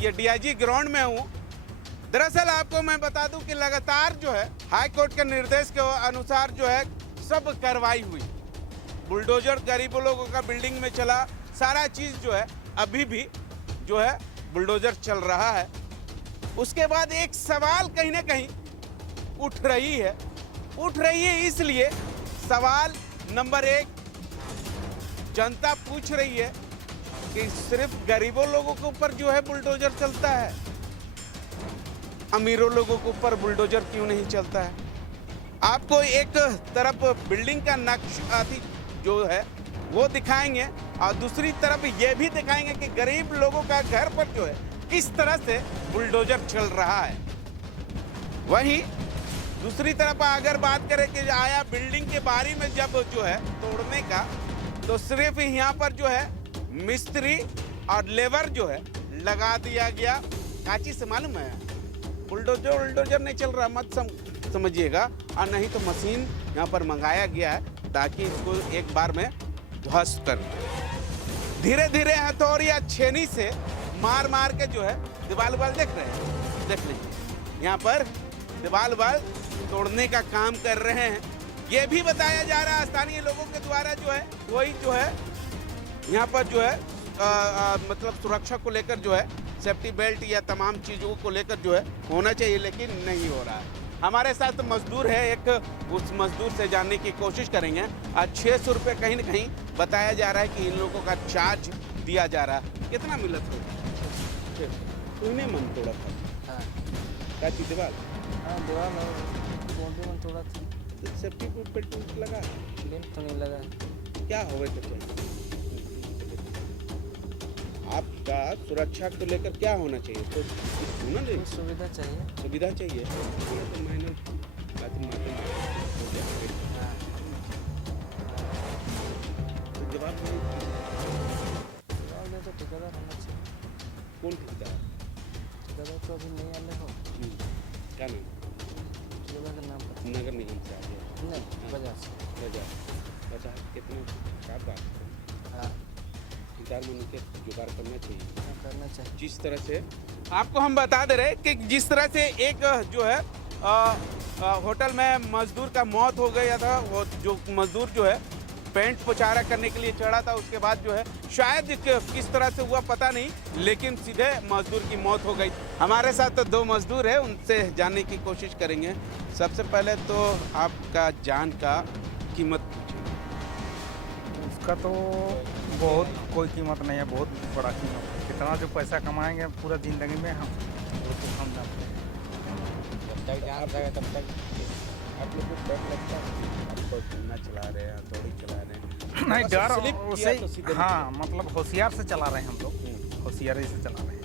ये DIG ground में हूँ। दरअसल आपको मैं बता दूं कि लगातार जो है हाई कोर्ट के निर्देश के अनुसार जो है सब कार्रवाई हुई। बुलडोजर गरीबों लोगों का बिल्डिंग में चला, सारा चीज़ जो है अभी भी जो है बुलडोजर चल रहा है। उसके बाद एक सवाल कहीं ना कहीं उठ रही है इसलिए सवाल नंबर 1 जनता पूछ रही है कि सिर्फ गरीबों लोगों के ऊपर जो है बुलडोजर चलता है, अमीरों लोगों के ऊपर बुलडोजर क्यों नहीं चलता है। आपको एक तरफ बिल्डिंग का नक्शा जो है वो दिखाएंगे और दूसरी तरफ ये भी दिखाएंगे कि गरीब लोगों का घर पर जो है किस तरह से बुलडोजर चल रहा है। वहीं दूसरी तरफ अगर बात करें कि आया बिल्डिंग के बारी में जब जो है तोड़ने का, तो सिर्फ यहाँ पर जो है मिस्त्री और लेबर जो है लगा दिया गया। काची से मालूम है बुलडोजर नहीं चल रहा, मत समझिएगा। और नहीं तो मशीन यहाँ पर मंगाया गया है ताकि इसको एक बार में ध्वस्त कर धीरे धीरे हथौड़ी या छेनी से मार मार के जो है दीवार देख रहे हैं, देख लीजिए यहाँ पर दीवार तोड़ने का काम कर रहे हैं। ये भी बताया जा रहा है स्थानीय लोगों के द्वारा जो है कोई जो है यहाँ पर जो है मतलब सुरक्षा को लेकर जो है सेफ्टी बेल्ट या तमाम चीज़ों को लेकर जो है होना चाहिए, लेकिन नहीं हो रहा है। हमारे साथ मजदूर है एक, उस मजदूर से जानने की कोशिश करेंगे। आज 600 रुपये कहीं ना कहीं बताया जा रहा है कि इन लोगों का चार्ज दिया जा रहा है। कितना मिलत हो? तूने मन तोड़ा था? हाँ। क्या चीज़ दीवार? हाँ दीवार में तोड़ा था। सेफ्टी पे टूट लगा? लिंक तो नहीं लगा। क्या हो गए तो आपका सुरक्षा को लेकर क्या होना चाहिए? तो होना नहीं, सुविधा चाहिए। सुविधा चाहिए तो मैंने जवाब दे तो ठेकेदार होना चाहिए। कौन ठेकेदार? ठेकेदार तो अभी नहीं आने हो। क्या नाम? ठेकेदार का नाम नगर निगम से आ गया? नहीं, बाजार बता कितना क्या बात? हाँ में उनके जुगाड़ करना चाहिए। जिस तरह से आपको हम बता दे रहे कि जिस तरह से एक जो है होटल में मजदूर का मौत हो गया था, वो जो मजदूर जो है पेंट पुचारा करने के लिए चढ़ा था, उसके बाद जो है शायद किस तरह से हुआ पता नहीं, लेकिन सीधे मजदूर की मौत हो गई। हमारे साथ तो 2 मजदूर है, उनसे जानने की कोशिश करेंगे। सबसे पहले तो आपका जान का कीमत उसका तो बहुत कोई कीमत नहीं है, बहुत बड़ा कीमत है। कितना जो पैसा कमाएंगे पूरा ज़िंदगी में हम जानते हैं। जब तक जान रहेगा तब तक आप लोग को डर लगता है? आपको चूना चला रहे हैं, हथौड़ी चला रहे हैं? नहीं डर स्लिप उसे किया तो सीधे हाँ मतलब होशियार से चला रहे हैं हम लोग, होशियारी से चला रहे हैं।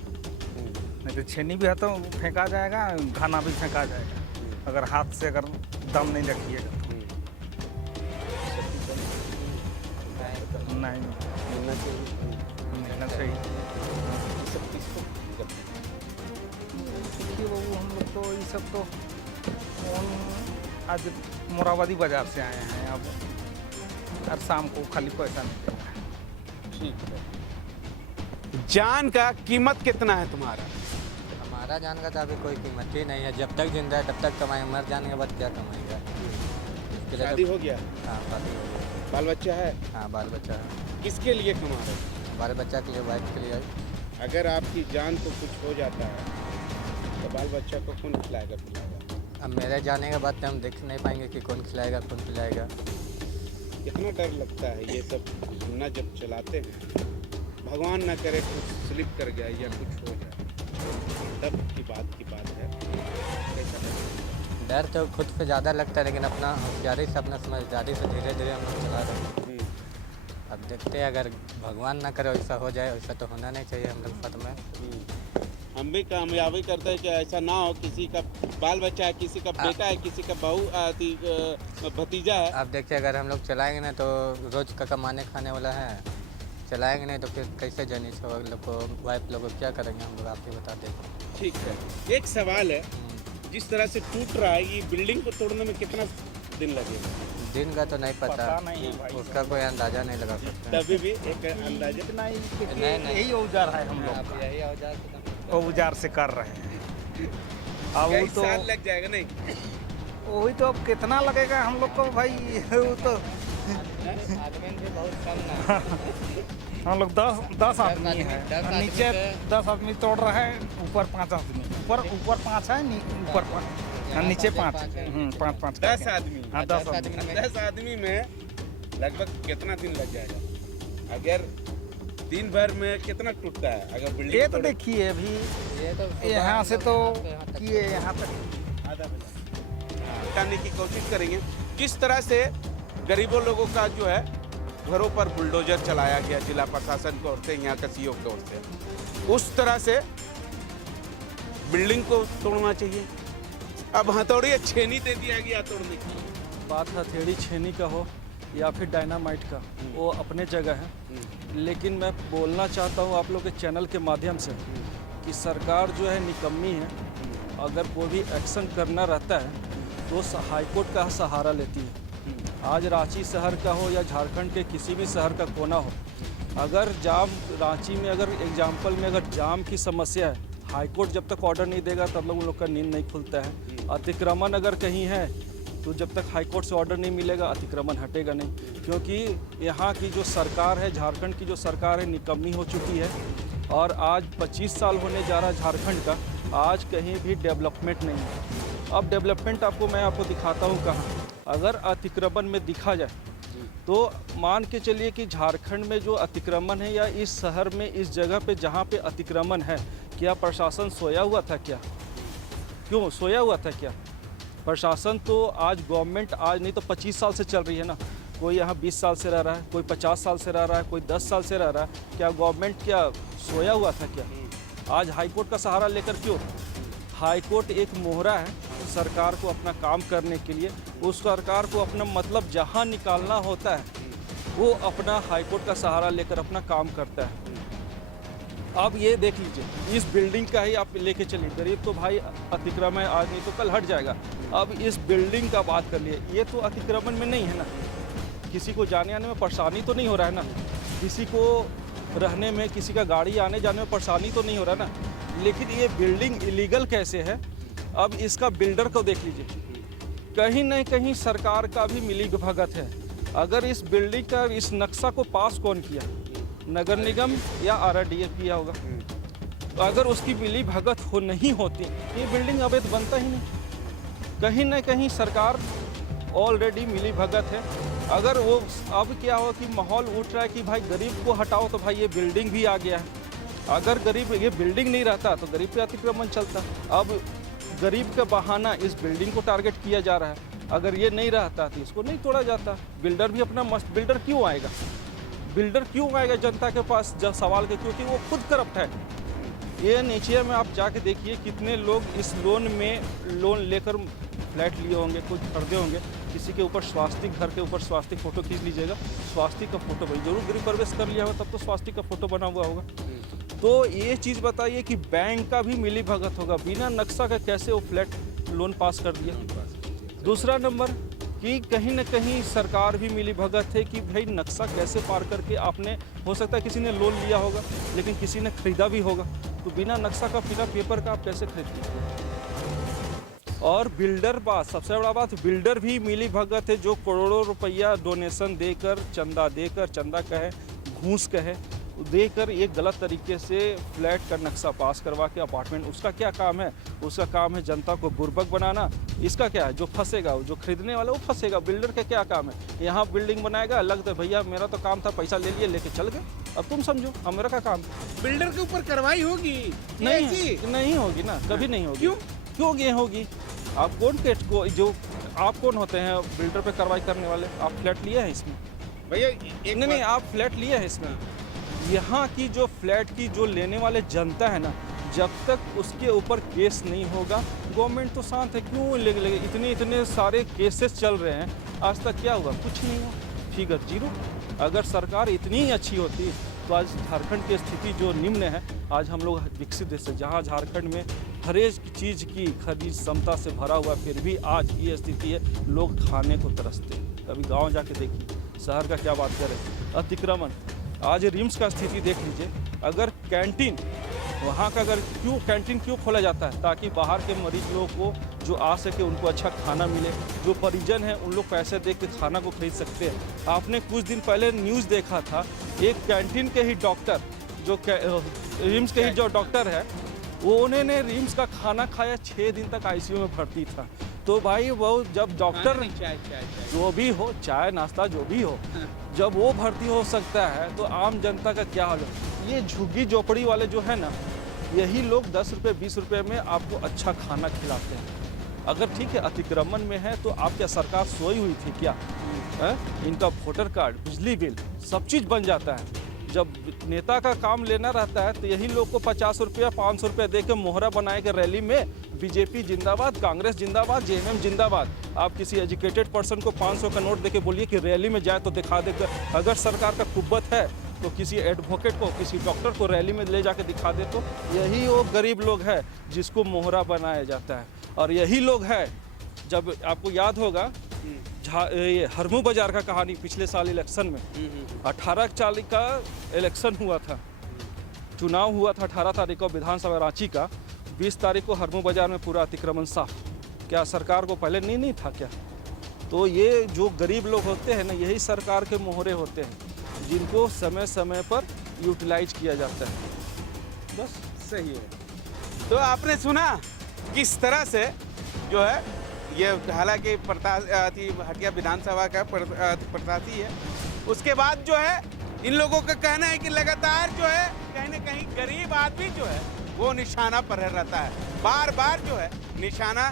नहीं तो छेनी भी है तो फेंका जाएगा, खाना भी फेंका जाएगा अगर हाथ से अगर दम नहीं रखिएगा। नहीं मिलना चाहिए। मिलना चाहिए। सब किसको करते हैं? देखिए बाबू हम लोग तो ये सब तो आज मोराबादी बाज़ार से आए हैं, अब हर शाम को खाली पैसा नहीं देना है। ठीक है। जान का कीमत कितना है तुम्हारा? हमारा जान का तो अभी कोई कीमत ही नहीं है। जब तक जिंदा है तब तक कमाएंगे, मर जाने के बाद क्या कमाएगा। शादी हो गया? हाँ शादी हो गया। बाल बच्चा है? हाँ बाल बच्चा है। किसके लिए कमा रहे? हमारे बच्चा के लिए, वाइफ के लिए। अगर आपकी जान को कुछ हो जाता है तो बाल बच्चा को कौन खिलाएगा पिलाएगा? अब मेरे जाने के बाद तो हम देख नहीं पाएंगे कि कौन खिलाएगा कौन पिलाएगा। कितना डर लगता है ये सब सुनना जब चलाते हैं। भगवान ना करे कुछ स्लिप कर जाए या कुछ हो जाए, तब की बात है। कैसा डर तो खुद पे ज़्यादा लगता है, लेकिन अपना होशियारी से, अपना समझदारी से धीरे धीरे हम लोग चला रहे हैं। अब देखते हैं, अगर भगवान ना करे वैसा हो जाए, वैसा तो होना नहीं चाहिए हम लोग साथ में। हम भी कामयाबी करते हैं कि ऐसा ना हो, किसी का बाल बच्चा है, किसी का बेटा है, किसी का बहू भतीजा है। अब देखिए अगर हम लोग चलाएंगे ना तो रोज़ का कमाने खाने वाला है, चलाएंगे नहीं तो फिर कैसे जानी लोग को, वाइफ लोग को क्या करेंगे हम लोग, आप ही बता दें। ठीक है। एक सवाल है, जिस तरह से टूट रहा है ये बिल्डिंग को तोड़ने में कितना दिन लगेगा? दिन का तो नहीं पता, नहीं है भाई, उसका कोई अंदाजा नहीं लगा सकते। तभी भी एक अंदाजा नहीं यही औजार है हम लोग का। यही औजार औजार से कर रहे हैं। अब कई वो तो साल लग जाएगा नहीं? वही तो, अब कितना लगेगा हम लोग को भाई, वो तो आदमी भी बहुत कम ना हम लोग 10 आदमी आदमी, हैं। 10 आदमी नीचे से- 10 आदमी तोड़ रहे हैं, ऊपर 5 आदमी, ऊपर 5 है, ऊपर 5, नीचे 5, 5 10 आदमी। हाँ 10 आदमी। में 10 आदमी में लगभग कितना दिन लग जाएगा? अगर दिन भर में कितना टूटता है अगर बिल्डिंग ये तो तोड़े? देखिए अभी ये तो सुबह यहाँ हम से लोग तो यहाँ तक किए, यहाँ तक आधा बजा हटाने की कोशिश करेंगे। किस तरह से गरीबों लोगों का जो है घरों पर बुलडोजर चलाया गया जिला प्रशासन की ओर से, यहाँ का सीओ की ओर से, उस तरह से बिल्डिंग को तोड़ना चाहिए। अब हथौड़ी या छेनी दे दिया गया तोड़ने की। बात हथेली छेनी का हो या फिर डायनामाइट का, वो अपने जगह है। लेकिन मैं बोलना चाहता हूँ आप लोग के चैनल के माध्यम से कि सरकार जो है निकम्मी है। अगर कोई भी एक्शन करना रहता है तो हाईकोर्ट का सहारा लेती है। आज रांची शहर का हो या झारखंड के किसी भी शहर का कोना हो, अगर जाम रांची में अगर एग्जाम्पल में अगर जाम की समस्या है, हाईकोर्ट जब तक ऑर्डर नहीं देगा तब लोग उन लोग का नींद नहीं खुलता है। अतिक्रमण अगर कहीं है तो जब तक हाईकोर्ट से ऑर्डर नहीं मिलेगा अतिक्रमण हटेगा नहीं, क्योंकि यहाँ की जो सरकार है, झारखंड की जो सरकार है, निकम्मी हो चुकी है। और आज 25 साल होने जा रहा है झारखंड का, आज कहीं भी डेवलपमेंट नहीं है। अब डेवलपमेंट मैं आपको दिखाता हूँ कहाँ। अगर अतिक्रमण में दिखा जाए तो मान के चलिए कि झारखंड में जो अतिक्रमण है या इस शहर में इस जगह पे जहाँ पे अतिक्रमण है, क्या प्रशासन सोया हुआ था क्या? क्यों सोया हुआ था क्या? प्रशासन तो आज गवर्नमेंट आज नहीं तो 25 साल से चल रही है ना। कोई यहाँ 20 साल से रह रहा है, कोई 50 साल से रह रहा है, कोई 10 साल से रह रहा है। क्या गवर्नमेंट क्या सोया हुआ था क्या? आज हाईकोर्ट का सहारा लेकर क्यों? हाईकोर्ट एक मोहरा है सरकार को अपना काम करने के लिए। उस सरकार को अपना मतलब जहाँ निकालना होता है वो अपना हाईकोर्ट का सहारा लेकर अपना काम करता है। अब ये देख लीजिए, इस बिल्डिंग का ही आप लेके चलिए। गरीब तो भाई अतिक्रमण आज नहीं तो कल हट जाएगा। अब इस बिल्डिंग का बात कर लिए, ये तो अतिक्रमण में नहीं है ना। किसी को जाने आने में परेशानी तो नहीं हो रहा है ना, किसी को रहने में, किसी का गाड़ी आने जाने में परेशानी तो नहीं हो रहा ना। लेकिन ये बिल्डिंग इलीगल कैसे है? अब इसका बिल्डर को देख लीजिए, कहीं न कहीं सरकार का भी मिली भगत है। अगर इस बिल्डिंग का इस नक्शा को पास कौन किया? नगर निगम या RDA किया होगा। तो अगर उसकी मिली भगत हो नहीं होती ये बिल्डिंग अवैध बनता ही नहीं। कहीं न कहीं सरकार ऑलरेडी मिली भगत है। अगर वो अब क्या हो कि माहौल उठ रहा है कि भाई गरीब को हटाओ, तो भाई ये बिल्डिंग भी आ गया है। अगर गरीब ये बिल्डिंग नहीं रहता तो गरीब पे अतिक्रमण चलता। अब गरीब का बहाना इस बिल्डिंग को टारगेट किया जा रहा है। अगर ये नहीं रहता तो इसको नहीं तोड़ा जाता। बिल्डर भी अपना मस्त, बिल्डर क्यों आएगा? बिल्डर क्यों आएगा जनता के पास जब सवाल के? क्योंकि वो खुद करप्ट है। ये नीचे में आप जाके देखिए कितने लोग इस लोन लेकर फ्लैट लिए होंगे, कुछ खरीदे होंगे। किसी के ऊपर स्वास्तिक, घर के ऊपर स्वास्तिक फोटो खींच लीजिएगा, स्वास्तिक का फोटो भाई जरूर गृह प्रवेश कर लिया होगा तब तो स्वास्तिक का फोटो बना हुआ होगा। तो ये चीज़ बताइए कि बैंक का भी मिली भगत होगा, बिना नक्शा का कैसे वो फ्लैट लोन पास कर दिया। दूसरा नंबर कि कहीं ना कहीं सरकार भी मिली भगत है कि भाई नक्शा कैसे पार करके आपने, हो सकता है किसी ने लोन लिया होगा लेकिन किसी ने खरीदा भी होगा, तो बिना नक्शा का, बिना पेपर का आप कैसे खरीदते? और बिल्डर बात, सबसे बड़ा बात, बिल्डर भी मिली भगत है जो करोड़ों रुपया डोनेशन देकर, चंदा कहे, घूस कहे, देकर एक गलत तरीके से फ्लैट का नक्शा पास करवा के अपार्टमेंट, उसका क्या काम है? उसका काम है जनता को बुर्बक बनाना। इसका क्या है? जो फंसेगा, जो खरीदने वाला वो फंसेगा। बिल्डर का क्या काम है? यहाँ बिल्डिंग बनाएगा, लगता है भैया मेरा तो काम था, पैसा ले लिए, लेके चल गए, अब तुम समझो अब मेरा क्या काम। बिल्डर के ऊपर कार्रवाई होगी? नहीं होगी ना, कभी नहीं होगी। क्यों ये होगी? आप कौन होते हैं बिल्डर पे कार्रवाई करने वाले? आप फ्लैट लिए हैं इसमें भैया? नहीं, आप फ्लैट लिए हैं इसमें। यहाँ की जो फ्लैट की जो लेने वाले जनता है ना, जब तक उसके ऊपर केस नहीं होगा, गवर्नमेंट तो शांत है। क्यों लगे इतने सारे केसेस चल रहे हैं, आज तक क्या हुआ? कुछ नहीं हुआ, फिगर 0। अगर सरकार इतनी ही अच्छी होती तो आज झारखंड की स्थिति जो निम्न है, आज हम लोग विकसित देश है जहाँ झारखंड में हर एक चीज़ की खरीद क्षमता से भरा हुआ, फिर भी आज ये स्थिति है, लोग खाने को तरसते। कभी गांव जाके देखिए, शहर का क्या बात करें, अतिक्रमण। आज रिम्स का स्थिति देख लीजिए, अगर कैंटीन वहाँ का अगर क्यों कैंटीन क्यों खोला जाता है, ताकि बाहर के मरीज लोगों को जो आ सके उनको अच्छा खाना मिले। जो परिजन है उन लोग पैसे दे के खाना को खरीद सकते हैं। आपने कुछ दिन पहले न्यूज़ देखा था, एक कैंटीन के ही डॉक्टर जो रिम्स के ही जो डॉक्टर है वो उन्होंने रिम्स का खाना खाया, 6 दिन तक आईसीयू में भर्ती था। तो भाई वो जब डॉक्टर जो भी हो, चाय नाश्ता जो भी हो, जब वो भर्ती हो सकता है तो आम जनता का क्या हाल है। ये झुग्गी झोपड़ी वाले जो है ना, यही लोग 10 रुपये 20 रुपये में आपको अच्छा खाना खिलाते हैं। अगर ठीक है अतिक्रमण में है तो आप क्या सरकार सोई हुई थी क्या? इनका वोटर कार्ड, बिजली बिल, सब चीज़ बन जाता है। जब नेता का काम लेना रहता है तो यही लोग को 50 रुपया 500 रुपया दे के मोहरा बनाए के रैली में बीजेपी जिंदाबाद, कांग्रेस जिंदाबाद, जेएमएम जिंदाबाद। आप किसी एजुकेटेड पर्सन को 500 का नोट दे के बोलिए कि रैली में जाए तो दिखा दे। अगर सरकार का कुब्बत है तो किसी एडवोकेट को, किसी डॉक्टर को रैली में ले जाके दिखा दे, तो यही वो गरीब लोग है जिसको मोहरा बनाया जाता है। और यही लोग है, जब आपको याद होगा ये हरमू बाजार का कहानी, पिछले साल इलेक्शन में 18 का इलेक्शन हुआ था, चुनाव हुआ था 18 तारीख को विधानसभा रांची का, 20 तारीख को हरमू बाजार में पूरा अतिक्रमण साफ। क्या सरकार को पहले नहीं था क्या? तो ये जो गरीब लोग होते हैं ना, यही सरकार के मोहरे होते हैं, जिनको समय समय पर यूटिलाइज किया जाता है। बस सही है। तो आपने सुना किस तरह से जो है ये, हालांकि हटिया विधानसभा का प्रत्याशी है, उसके बाद जो है इन लोगों का कहना है कि लगातार जो है कहीं ना कहीं गरीब आदमी जो है वो निशाना पर रहता है। बार बार जो है निशाना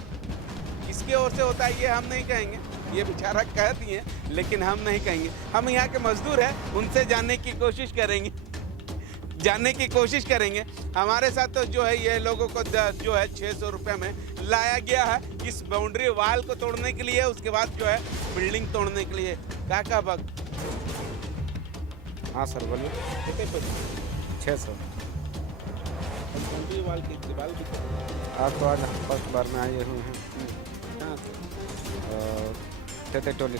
किसके ओर से होता है ये हम नहीं कहेंगे, ये बेचारा कह दिए, लेकिन हम नहीं कहेंगे। हम यहाँ के मजदूर हैं, उनसे जानने की कोशिश करेंगे। हमारे साथ तो जो है ये लोगों को जो है 600 रुपये में लाया गया है इस बाउंड्री वाल को तोड़ने के लिए, उसके बाद जो है बिल्डिंग तोड़ने के लिए। काका बग हाँ सर बोलिए। कितने पैसे? 600। बाउंड्री वाल की दीवार भी आज तो आज हम फर्स्ट बार में आए हुए हैं। कहाँ से? तेते टोली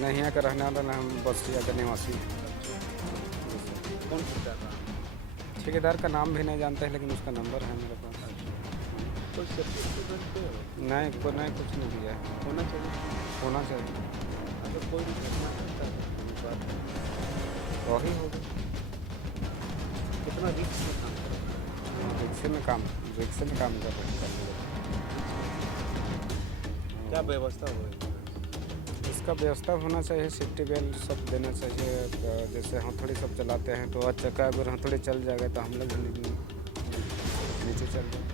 नहीं, यहाँ का रहने वाला हम बसिया का निवासी हैं। कौन सा? ठेकेदार का नाम भी नहीं जानते हैं, लेकिन उसका नंबर है मेरे पास। कोई नहीं, को नहीं, कुछ नहीं दिया है। होना चाहिए। अगर कोई भी घटना करता है वही होगा। कितना रिक्स में काम करें? रिक्शे में काम कर रहे हैं। क्या व्यवस्था हो रही है? इसका व्यवस्था होना चाहिए, सेफ्टी बेल्ट सब देना चाहिए। जैसे हथौड़ी सब चलाते हैं तो चक्का अगर हथौड़ी चल जाएगा तो हम लोग नीचे चल जाए।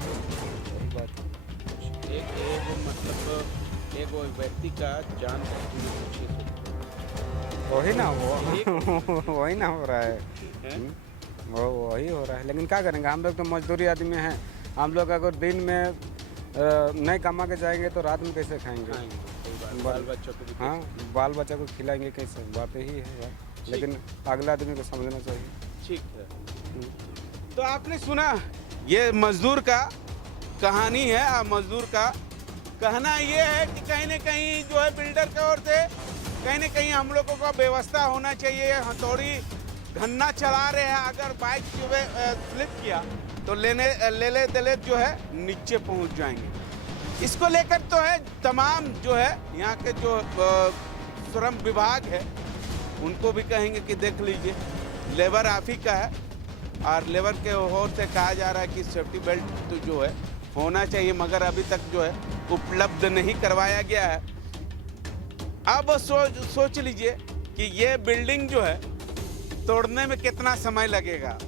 वही बात है। एक व्यक्ति का जान वही ना वही ना हो रहा है। वही हो रहा है, लेकिन क्या करेंगे, हम लोग तो मजदूरी आदमी हैं। हम लोग अगर दिन में नहीं कमा के जाएंगे तो रात में कैसे खाएंगे? बाल बच्चों को भी हाँ, बाल बच्चा को खिलाएंगे कैसे? बात यही है यार, लेकिन अगला आदमी को समझना चाहिए। ठीक है। तो आपने सुना ये मजदूर का कहानी है। मजदूर का कहना ये है कि कहीं ना कहीं जो है बिल्डर की ओर से कहीं ना कहीं हम लोगों का व्यवस्था होना चाहिए। हथौड़ी घन्ना चला रहे हैं, अगर बाइक जो है स्लिप किया तो ले जो है नीचे पहुंच जाएंगे। इसको लेकर तो है तमाम जो है यहाँ के जो श्रम विभाग है उनको भी कहेंगे कि देख लीजिए, लेबर आप ही का है और लेबर के ओर से कहा जा रहा है कि सेफ्टी बेल्ट तो जो है होना चाहिए, मगर अभी तक जो है उपलब्ध नहीं करवाया गया है। अब सोच लीजिए कि ये बिल्डिंग जो है तोड़ने में कितना समय लगेगा।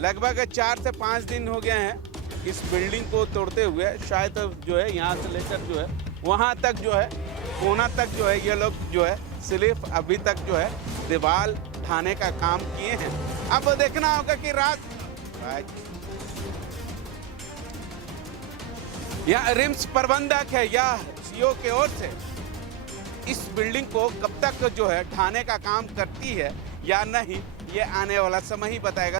लगभग 4 से 5 दिन हो गए हैं इस बिल्डिंग को तोड़ते हुए। शायद जो है यहाँ से लेकर जो है वहाँ तक जो है कोना तक जो है ये लोग जो है सिर्फ अभी तक जो है दीवार ढाने का काम किए हैं। अब देखना होगा कि रात या रिम्स प्रबंधक है या सीओ के ओर से इस बिल्डिंग को कब तक जो है ढाने का काम करती है या नहीं, ये आने वाला समय ही बताएगा।